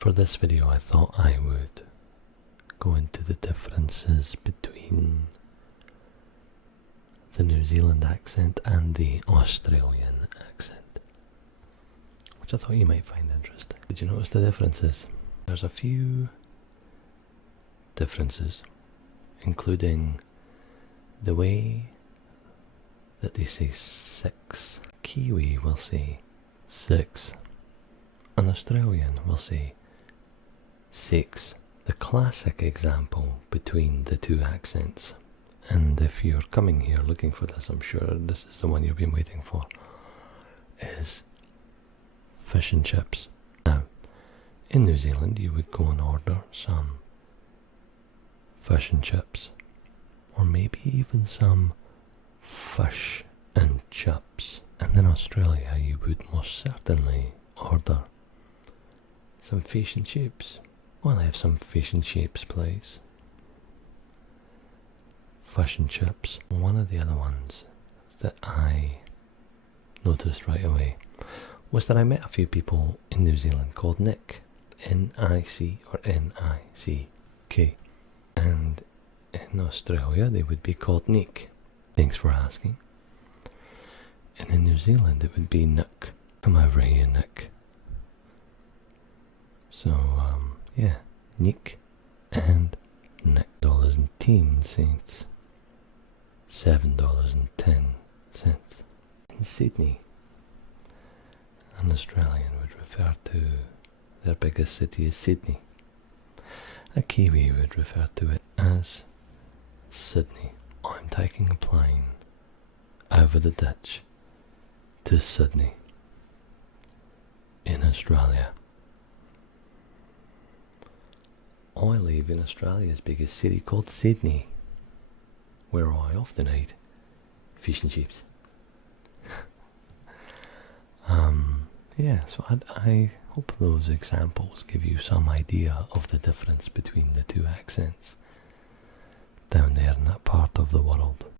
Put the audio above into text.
For this video I thought I would go into the differences between the New Zealand accent and the Australian accent, which I thought you might find interesting. Did you notice the differences? There's a few differences, including the way that they say six. Kiwi will say six, an Australian will say six. The classic example between the two accents, and if you're coming here looking for this, I'm sure this is the one you've been waiting for, is fish and chips. Now, in New Zealand you would go and order some fish and chips, or maybe even some fish and chips, and in Australia you would most certainly order some fish and chips. Well, I have some fish and chips, please. Fish and chips. One of the other ones that I noticed right away was that I met a few people in New Zealand called Nick. N-I-C or N-I-C-K. And in Australia they would be called Nick. Thanks for asking. And in New Zealand it would be Nick. Come over here, Nick. So, yeah, Nick and Nick. $10, $7.10. In Sydney, an Australian would refer to their biggest city as Sydney. A Kiwi would refer to it as Sydney. I'm taking a plane over the ditch to Sydney in Australia. I live in Australia's biggest city called Sydney, where I often eat fish and chips. Yeah, so I hope those examples give you some idea of the difference between the two accents down there in that part of the world.